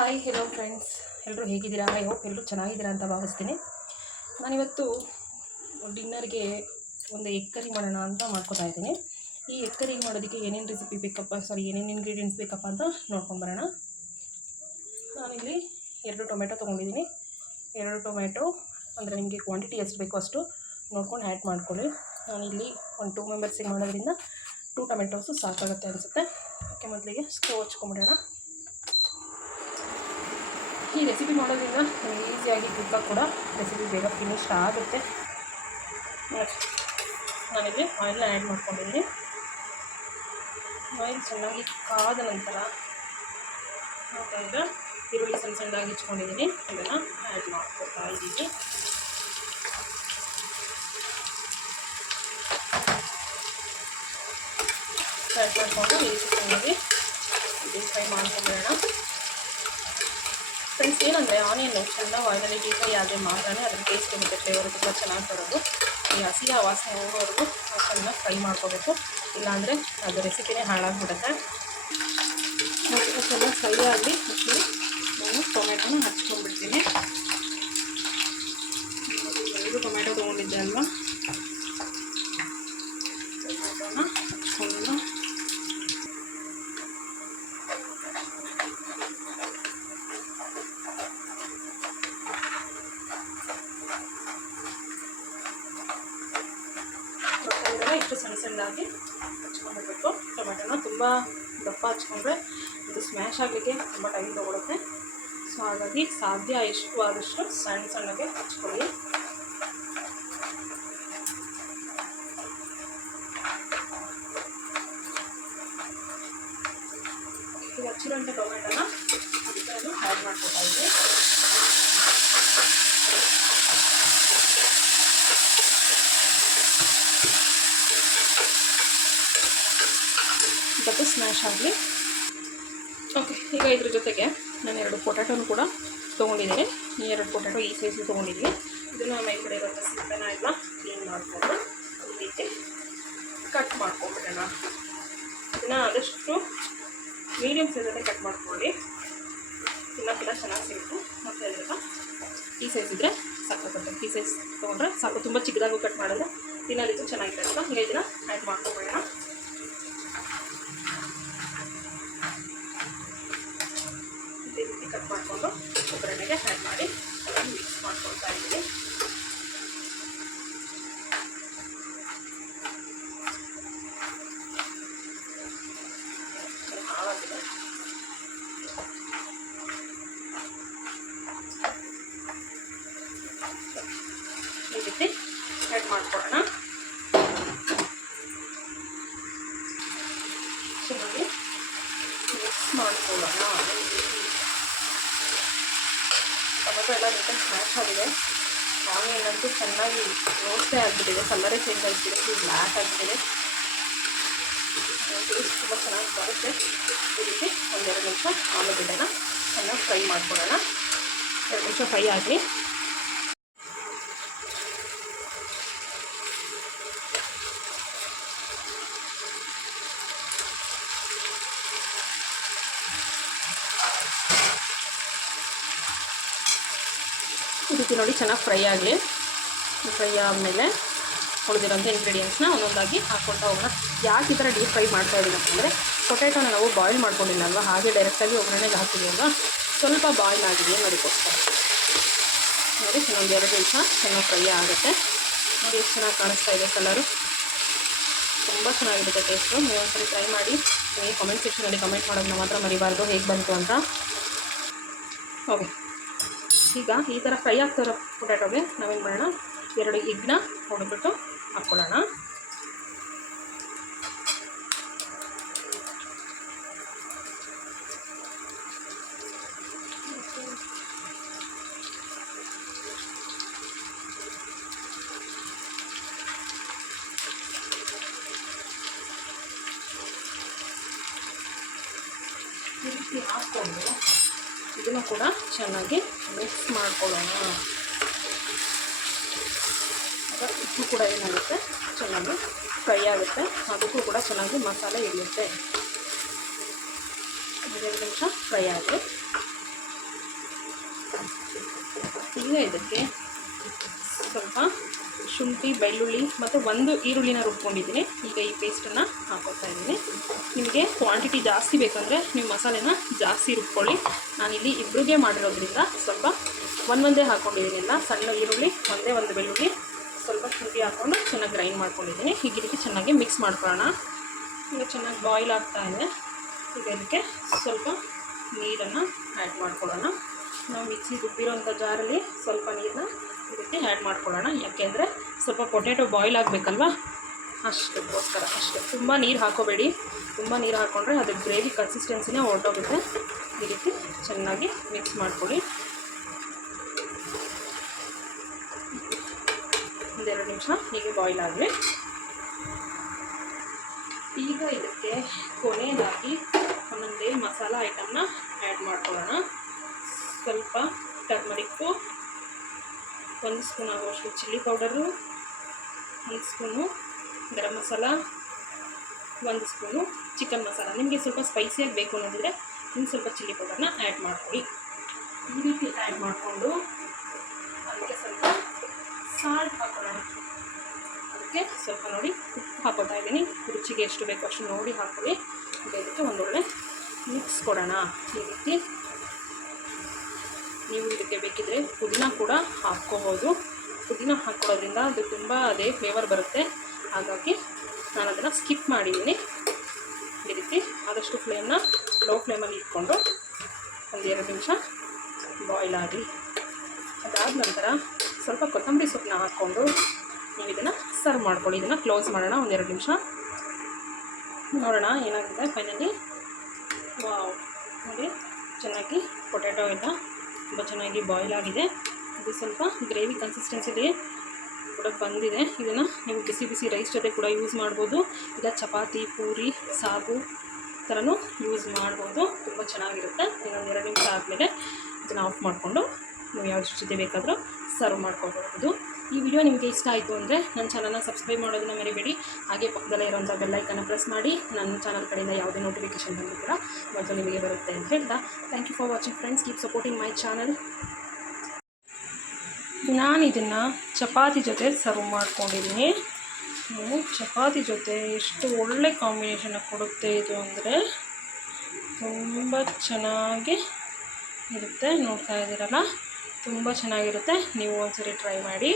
Hi hello friends, ಎಲ್ಲರೂ ಹೇಗಿದ್ದೀರಾ? I hope ಎಲ್ಲರೂ ಚೆನ್ನಾಗಿದ್ದೀರಾ ಅಂತ ಭಾವಿಸ್ತೀನಿ. ನಾನಿವತ್ತು ಡಿನ್ನರ್ಗೆ ಒಂದು ಎಗ್ ಕರಿ ಮಾಡೋಣ ಅಂತ ಮಾಡ್ಕೊತಾ ಇದ್ದೀನಿ. ಈ ಎಗ್ ಕರಿ ಮಾಡೋದಕ್ಕೆ ಏನೇನು ರೆಸಿಪಿ ಬೇಕಪ್ಪ ಏನೇನು ಇಂಗ್ರೀಡಿಯೆಂಟ್ಸ್ ಬೇಕಪ್ಪ ಅಂತ ನೋಡ್ಕೊಂಬರೋಣ. ನಾನಿಲ್ಲಿ 2 ಟೊಮೆಟೊ ತೊಗೊಂಡಿದ್ದೀನಿ. 2 ಟೊಮೆಟೊ ಅಂದರೆ ನಿಮಗೆ ಕ್ವಾಂಟಿಟಿ ಎಷ್ಟು ಬೇಕೋ ಅಷ್ಟು ನೋಡ್ಕೊಂಡು ಆ್ಯಡ್ ಮಾಡ್ಕೊಳ್ಳಿ. ನಾನಿಲ್ಲಿ ಒಂದು 2 ಮೆಂಬರ್ಸಿಗೆ ಮಾಡೋದ್ರಿಂದ 2 ಟೊಮೆಟೊಸು ಸಾಕಾಗುತ್ತೆ ಅನಿಸುತ್ತೆ. ಓಕೆ, ಮೊದಲಿಗೆ ಸ್ಟವ್ ಹಚ್ಕೊಂಬಿಡೋಣ. ಈ ರೆಸಿಪಿ ಮಾಡೋದ್ರಿಂದ ನಮಗೆ ಈಸಿಯಾಗಿ ಕ್ವಿಕ್ಕಾಗಿ ಕೂಡ ರೆಸಿಪಿ ಬೇಗ ಫಿನಿಶ್ ಆಗುತ್ತೆ. ನಾನಿಲ್ಲಿ ಆಯಿಲ್ನ ಆ್ಯಡ್ ಮಾಡ್ಕೊಂಡಿದ್ದೀನಿ. ಆಯಿಲ್ ಚೆನ್ನಾಗಿ ಕಾದ ನಂತರ ಈಗ ಈರುಳ್ಳಿ ಸಣ್ಣದಾಗಿ ಇಟ್ಕೊಂಡಿದ್ದೀನಿ, ಇದನ್ನು ಆ್ಯಡ್ ಮಾಡ್ಕೊತಾ ಇದ್ದೀವಿ. ಆ್ಯಡ್ ಮಾಡಿಕೊಂಡು ಚೆನ್ನಾಗಿ ಡೀಪ್ ಫ್ರೈ ಮಾಡ್ಕೊಂಬಿಡೋಣ. ಫ್ರೆಂಡ್ಸ್, ಏನಂದರೆ ಆನಿಯನ್ನು ಚೆನ್ನಾಗಿ ಆಯಿಲಲ್ಲಿ ಡೀಪ್ ಫ್ರೈ ಆದರೆ ಮಾತ್ರ ಅದ್ರ ಟೇಸ್ಟ್ ಮತ್ತು ಫ್ಲೇವರು ತುಂಬ ಚೆನ್ನಾಗಿ ಬರೋದು. ಈ ಹಸಿಯ ವಾಸನೆ ಹೋಗೋವರೆಗೂ ಚೆನ್ನಾಗಿ ಫ್ರೈ ಮಾಡ್ಕೋಬೇಕು, ಇಲ್ಲಾಂದರೆ ಅದು ರೆಸಿಪಿನೇ ಹಾಳಾಗಿಬಿಡುತ್ತೆ. ಮತ್ತು ಚೆನ್ನಾಗಿ ಫ್ರೈ ಆಗಿ ನಾನು ಟೊಮೆಟೊನ ಹಚ್ಕೊಂಡ್ಬಿಡ್ತೀನಿ. 2 ಟೊಮೆಟೊ ತೊಗೊಂಡಿದ್ದೆ ಅಲ್ವಾ, ಟೊಮೆಟೊನ ಹಚ್ಕೊಂಡು ಇಷ್ಟು ಸಣ್ಣದಾಗಿ ಹಚ್ಕೊಂಡ್ಬಿಡ್ಬೇಕು. ಟೊಮೆಟೊನ ತುಂಬ ದಪ್ಪ ಹಚ್ಕೊಂಡ್ರೆ ಇದು ಸ್ಮ್ಯಾಶ್ ಆಗಲಿಕ್ಕೆ ತುಂಬ ಟೈಮ್ ತೊಗೊಳುತ್ತೆ. ಸೊ ಹಾಗಾಗಿ ಸಾಧ್ಯ ಎಷ್ಟು ಆದಷ್ಟು ಸಣ್ಣಗೆ ಹಚ್ಕೊಳ್ಳಿ. ಈಗ ಹಚ್ಚಿರೋಂಥ ಟೊಮೆಟೊನ ಅದಕ್ಕೆ ನಾನು ಆ್ಯಡ್ ಮಾಡ್ಕೊತಾ ಇದ್ದೆ. ಮತ್ತು ಸ್ಮ್ಯಾಶ್ ಆಗಲಿ. ಓಕೆ, ಈಗ ಇದ್ರ ಜೊತೆಗೆ ನಾನು 2 ಪೊಟ್ಯಾಟೊನು ಕೂಡ ತೊಗೊಂಡಿದ್ದೀನಿ. ಈ 2 ಪೊಟ್ಯಾಟೊ ಈ ಸೈಜು ತೊಗೊಂಡಿದ್ದೀನಿ. ಇದನ್ನು ಮೇಲ್ಗಡೆ ಇರೋಂಥ ಸಿಪ್ಪೆನ ಎಲ್ಲ ಕ್ಲೀನ್ ಮಾಡಿಕೊಂಡು ಈ ರೀತಿ ಕಟ್ ಮಾಡ್ಕೊಂಡ್ಬಿಡೋಣ. ಇದನ್ನು ಆದಷ್ಟು ಮೀಡಿಯಮ್ ಸೈಜಲ್ಲೇ ಕಟ್ ಮಾಡ್ಕೊಳ್ಳಿ, ತಿನ್ನೋಕ್ಕೆಲ್ಲ ಚೆನ್ನಾಗಿ ಸಿಗುತ್ತೆ. ಮತ್ತು ಅದಕ್ಕೆ ಈ ಸೈಜ್ ಇದ್ದರೆ ಸಾಕಾಗುತ್ತೆ. ಈ ಸೈಜ್ ತೊಗೊಂಡ್ರೆ ಸಾಕು. ತುಂಬ ಚಿಕ್ಕದಾಗೂ ಕಟ್ ಮಾಡಿದ್ರೆ ತಿನ್ನೋದಕ್ಕೆ ಚೆನ್ನಾಗಿರುತ್ತೆ. ಈಗ ಇದನ್ನು ಆ್ಯಡ್ ಮಾಡ್ಕೊಂಡ್ಬಿಡೋಣ. ಕಟ್ ಮಾಡಿಕೊಂಡು ಒಗ್ಗರಣೆಗೆ ಆ್ಯಡ್ ಮಾಡಿ ಮಿಕ್ಸ್ ಮಾಡ್ಕೊಳ್ತಾ ಇದ್ದೀನಿ. ಹಾಳಾಗಿದೆ. ಈ ರೀತಿ ಆ್ಯಡ್ ಮಾಡ್ಕೊಳ್ಳೋಣ. ಚೆನ್ನಾಗಿ ಮಿಕ್ಸ್ ಮಾಡ್ಕೊಳ್ಳೋಣ. ಟೊಮೆಟೊ ಎಲ್ಲ ನೀಟಾಗಿ ಸ್ಮ್ಯಾಶ್ ಆಗಿದೆ. ಆನಿಯನ್ನಂತೂ ಚೆನ್ನಾಗಿ ರೋಸ್ಟೇ ಆಗಿಬಿಟ್ಟಿದೆ, ಕಲರೇ ಚೇಂಜ್ ಆಗಿಬಿಟ್ಟಿದೆ, ಫುಲ್ ಬ್ಲ್ಯಾಕ್ ಆಗಿಬಿಟ್ಟಿದೆ. ಟೇಸ್ಟ್ ತುಂಬ ಚೆನ್ನಾಗಿ ಬರುತ್ತೆ. ಈ ರೀತಿ 1-2 ನಿಮಿಷ ಆಲೂಗಡ್ಡೆನ ಚೆನ್ನಾಗಿ ಫ್ರೈ ಮಾಡ್ಕೊಳ್ಳೋಣ. 2 ನಿಮಿಷ ಫ್ರೈ ಆಗಲಿ. ಈ ರೀತಿ ನೋಡಿ ಚೆನ್ನಾಗಿ ಫ್ರೈ ಆಗಲಿ. ಫ್ರೈ ಆದಮೇಲೆ ಉಳಿದಿರೋಂಥ ಇಂಗ್ರೀಡಿಯೆಂಟ್ಸ್ನ ಒಂದೊಂದಾಗಿ ಹಾಕ್ಕೊಳ್ತಾ ಹೋಗೋಣ. ಯಾಕೆ ಈ ಥರ ಡೀಪ್ ಫ್ರೈ ಮಾಡ್ತಾ ಇದ್ದೀನಿ ಅಂತಂದರೆ, ಪೊಟ್ಯಾಟೊನ ನಾವು ಬಾಯ್ಲ್ ಮಾಡ್ಕೊಂಡಿಲ್ಲ ಅಲ್ವಾ, ಹಾಗೆ ಡೈರೆಕ್ಟಾಗಿ ಒಗ್ಗರಣೆಗೆ ಹಾಕ್ತೀವಿ ಅಲ್ವಾ, ಸ್ವಲ್ಪ ಬಾಯ್ಲ್ ಆಗಿದೆ ಅದಕ್ಕೋಸ್ಕರ. ನೋಡಿ, ಇನ್ನೊಂದು 2 ನಿಮಿಷ ಚೆನ್ನಾಗಿ ಫ್ರೈ ಆಗುತ್ತೆ. ನೋಡಿ ಎಷ್ಟು ಚೆನ್ನಾಗಿ ಕಾಣಿಸ್ತಾ ಇದೆ ಕಲರು, ತುಂಬ ಚೆನ್ನಾಗಿರುತ್ತೆ ಟೇಸ್ಟು. ನೀವು ಒಂದ್ಸರಿ ಟ್ರೈ ಮಾಡಿ. ನೀವು ಕಾಮೆಂಟ್ ಸೆಕ್ಷನಲ್ಲಿ ಕಮೆಂಟ್ ಮಾಡೋದನ್ನ ಮಾತ್ರ ಮರಿಬಾರ್ದು, ಹೇಗೆ ಬಂತು ಅಂತ. ಓಕೆ, ಈಗ ಈ ಥರ ಫ್ರೈ ಆಗ್ತಿರೋ ಪೊಟ್ಯಾಟೊಗೆ ನಾವೇನು ಮಾಡೋಣ, 2 ಎಗ್ನ ಹೊಡೆದ್ಬಿಟ್ಟು ಹಾಕ್ಕೊಳ್ಳೋಣ. ಈ ರೀತಿ ಹಾಕ್ಕೊಂಡು ಇದನ್ನು ಕೂಡ ಚೆನ್ನಾಗಿ ಮಿಕ್ಸ್ ಮಾಡ್ಕೊಳ್ಳೋಣ. ಉಪ್ಪು ಕೂಡ ಏನಾಗುತ್ತೆ, ಚೆನ್ನಾಗಿ ಫ್ರೈ ಆಗುತ್ತೆ, ಅದಕ್ಕೂ ಕೂಡ ಚೆನ್ನಾಗಿ ಮಸಾಲೆ ಹಿಡಿಯುತ್ತೆ. 2 ನಿಮಿಷ ಫ್ರೈ ಆಗಿ ಈಗ ಇದಕ್ಕೆ ಸ್ವಲ್ಪ ಶುಂಠಿ ಬೆಳ್ಳುಳ್ಳಿ ಮತ್ತು ಒಂದು ಈರುಳ್ಳಿನ ರುಬ್ಕೊಂಡಿದ್ದೀನಿ. ಈಗ ಈ ಪೇಸ್ಟನ್ನು ಹಾಕೋತಾ ಇದ್ದೀನಿ. ನಿಮಗೆ ಕ್ವಾಂಟಿಟಿ ಜಾಸ್ತಿ ಬೇಕಂದರೆ ನೀವು ಮಸಾಲೆನ ಜಾಸ್ತಿ ರುಬ್ಕೊಳ್ಳಿ. ನಾನಿಲ್ಲಿ ಇಬ್ಬರಿಗೆ ಮಾಡಿರೋದ್ರಿಂದ ಸ್ವಲ್ಪ ಒಂದೇ ಹಾಕ್ಕೊಂಡಿದ್ದೀನಿ. ಎಲ್ಲ ಸಣ್ಣ ಈರುಳ್ಳಿ, ಒಂದೇ ಒಂದು ಬೆಳ್ಳುಳ್ಳಿ, ಸ್ವಲ್ಪ ಶುಂಠಿ ಹಾಕ್ಕೊಂಡು ಚೆನ್ನಾಗಿ ಗ್ರೈಂಡ್ ಮಾಡ್ಕೊಂಡಿದ್ದೀನಿ. ಈಗ ಇದಕ್ಕೆ ಚೆನ್ನಾಗಿ ಮಿಕ್ಸ್ ಮಾಡ್ಕೊಳ್ಳೋಣ. ಈಗ ಚೆನ್ನಾಗಿ ಬಾಯ್ಲ್ ಆಗ್ತಾ ಇದೆ. ಈಗ ಇದಕ್ಕೆ ಸ್ವಲ್ಪ ನೀರನ್ನು ಆ್ಯಡ್ ಮಾಡ್ಕೊಳ್ಳೋಣ. ನಾವು ಮಿಕ್ಸಿ ರುಬ್ಬಿರೋಂಥ ಜಾರಲ್ಲಿ ಸ್ವಲ್ಪ ನೀರನ್ನ ಇದಕ್ಕೆ ಆ್ಯಡ್ ಮಾಡ್ಕೊಳ್ಳೋಣ. ಯಾಕೆಂದರೆ ಸ್ವಲ್ಪ ಪೊಟ್ಯಾಟೊ ಬಾಯ್ಲ್ ಆಗಬೇಕಲ್ವ, ಅಷ್ಟಕ್ಕೋಸ್ಕರ ಅಷ್ಟೇ. ತುಂಬ ನೀರು ಹಾಕೋಬೇಡಿ. ತುಂಬ ನೀರು ಹಾಕ್ಕೊಂಡ್ರೆ ಅದು ಗ್ರೇವಿ ಕನ್ಸಿಸ್ಟೆನ್ಸಿನೇ ಹೊರಟೋಗುತ್ತೆ. ಈ ರೀತಿ ಚೆನ್ನಾಗಿ ಮಿಕ್ಸ್ ಮಾಡ್ಕೊಳ್ಳಿ. ಒಂದೆರಡು ನಿಮಿಷ ಹೀಗೆ ಬಾಯ್ಲ್ ಆಗಲಿ. ಈಗ ಇದಕ್ಕೆ ಕೊನೆಯದಾಗಿ ಒಂದೊಂದೇ ಮಸಾಲ ಐಟಮ್ನ ಆ್ಯಡ್ ಮಾಡ್ಕೊಳ್ಳೋಣ. ಸ್ವಲ್ಪ ಟರ್ಮರಿಕ್ಕು, 1 ಸ್ಪೂನ್ ಆಗುವಷ್ಟು chilli powder, 1 spoon garam masala, 1 spoon chicken masala. ನಿಮಗೆ ಸ್ವಲ್ಪ ಸ್ಪೈಸಿಯಾಗಿ ಬೇಕು ಅನ್ನೋದಿದ್ರೆ ಇನ್ನು ಸ್ವಲ್ಪ ಚಿಲ್ಲಿ ಪೌಡರ್ನ ಆ್ಯಡ್ ಮಾಡ್ಕೊಳ್ಳಿ. ಈ ರೀತಿ ಆ್ಯಡ್ ಮಾಡಿಕೊಂಡು ಅದಕ್ಕೆ ಸ್ವಲ್ಪ ಸಾಲ್ಟ್ ಹಾಕೊಳ್ಳೋಣ. ಅದಕ್ಕೆ ಸ್ವಲ್ಪ ನೋಡಿ ಉಪ್ಪು ಹಾಕೋತಾ ಇದ್ದೀನಿ. ರುಚಿಗೆ ಎಷ್ಟು ಬೇಕೋ ಅಷ್ಟು ನೋಡಿ ಹಾಕೊಳ್ಳಿ. ಇದಕ್ಕೆ ಒಂದೊಳ್ಳೆ ಮಿಕ್ಸ್ ಕೊಡೋಣ. ಈ ರೀತಿ ನೀವು ಇದಕ್ಕೆ ಬೇಕಿದ್ದರೆ ಪುದೀನ ಕೂಡ ಹಾಕ್ಕೋಬೋದು. ಪುದೀನ ಹಾಕ್ಕೊಳ್ಳೋದ್ರಿಂದ ಅದು ತುಂಬ ಅದೇ ಫ್ಲೇವರ್ ಬರುತ್ತೆ. ಹಾಗಾಗಿ ನಾನು ಅದನ್ನು ಸ್ಕಿಪ್ ಮಾಡಿದ್ದೀನಿ. ಈ ರೀತಿ ಆದಷ್ಟು ಫ್ಲೇಮ್ನ ಲೋ ಫ್ಲೇಮಲ್ಲಿ ಇಟ್ಕೊಂಡು 1-2 ನಿಮಿಷ ಬಾಯ್ಲ್ ಆಗಲಿ. ಅದಾದ ನಂತರ ಸ್ವಲ್ಪ ಕೊತ್ತಂಬರಿ ಸೊಪ್ಪನ್ನ ಹಾಕ್ಕೊಂಡು ನೀವು ಇದನ್ನು ಸರ್ವ್ ಮಾಡ್ಕೊಳ್ಳಿ. ಇದನ್ನು ಕ್ಲೋಸ್ ಮಾಡೋಣ 1-2 ನಿಮಿಷ. ನೋಡೋಣ ಏನಾಗಿದೆ ಫೈನಲಿ. ವಾವ್, ನೋಡಿ ಚೆನ್ನಾಗಿ ಪೊಟ್ಯಾಟೊ ಎಲ್ಲ ತುಂಬ ಚೆನ್ನಾಗಿ ಬಾಯ್ಲ್ ಆಗಿದೆ. ಇದು ಸ್ವಲ್ಪ ಗ್ರೇವಿ ಕನ್ಸಿಸ್ಟೆನ್ಸಿಲಿ ಕೂಡ ಬಂದಿದೆ. ಇದನ್ನು ನೀವು ಬಿಸಿ ಬಿಸಿ ರೈಸ್ ಜೊತೆ ಕೂಡ ಯೂಸ್ ಮಾಡ್ಬೋದು, ಇಲ್ಲ ಚಪಾತಿ, ಪೂರಿ, ಸಾಗು ಥರನೂ ಯೂಸ್ ಮಾಡ್ಬೋದು. ತುಂಬ ಚೆನ್ನಾಗಿರುತ್ತೆ. ಇನ್ನೊಂದು 2 ನಿಮಿಷ ಆದಮೇಲೆ ಇದನ್ನು ಆಫ್ ಮಾಡಿಕೊಂಡು ನೀವು ಯಾವ ಜೊತೆ ಬೇಕಾದರೂ ಸರ್ವ್ ಮಾಡ್ಕೊಳ್ಬೋದು. ಈ ವಿಡಿಯೋ ನಿಮಗೆ ಇಷ್ಟ ಆಯಿತು ಅಂದರೆ ನನ್ನ ಚಾನಲ್ನ ಸಬ್ಸ್ಕ್ರೈಬ್ ಮಾಡೋದನ್ನ ಮರಿಬೇಡಿ. ಹಾಗೆ ಪಕ್ಕದಲ್ಲೇ ಇರೋಂಥ ಬೆಲ್ಲೈಕನ್ನು ಪ್ರೆಸ್ ಮಾಡಿ. ನನ್ನ ಚಾನಲ್ ಕಡೆಯಿಂದ ಯಾವುದೇ ನೋಟಿಫಿಕೇಷನ್ ಬಂದರೂ ಕೂಡ ಮೊದಲು ನಿಮಗೆ ಬರುತ್ತೆ ಅಂತ ಹೇಳ್ತಾ, thank you for watching friends. Keep supporting my channel. ನಾನು ಇದನ್ನು ಚಪಾತಿ ಜೊತೆ ಸರ್ವ್ ಮಾಡ್ಕೊಂಡಿದ್ದೀನಿ. ಚಪಾತಿ ಜೊತೆ ಎಷ್ಟು ಒಳ್ಳೆ ಕಾಂಬಿನೇಷನ್ ಕೊಡುತ್ತೆ ಇದು ಅಂದರೆ ತುಂಬ ಚೆನ್ನಾಗಿ ಇರುತ್ತೆ. ನೋಡ್ತಾ ಇದ್ದೀರಲ್ಲ, ತುಂಬ ಚೆನ್ನಾಗಿರುತ್ತೆ. ನೀವು ಒಂದ್ಸರಿ ಟ್ರೈ ಮಾಡಿ.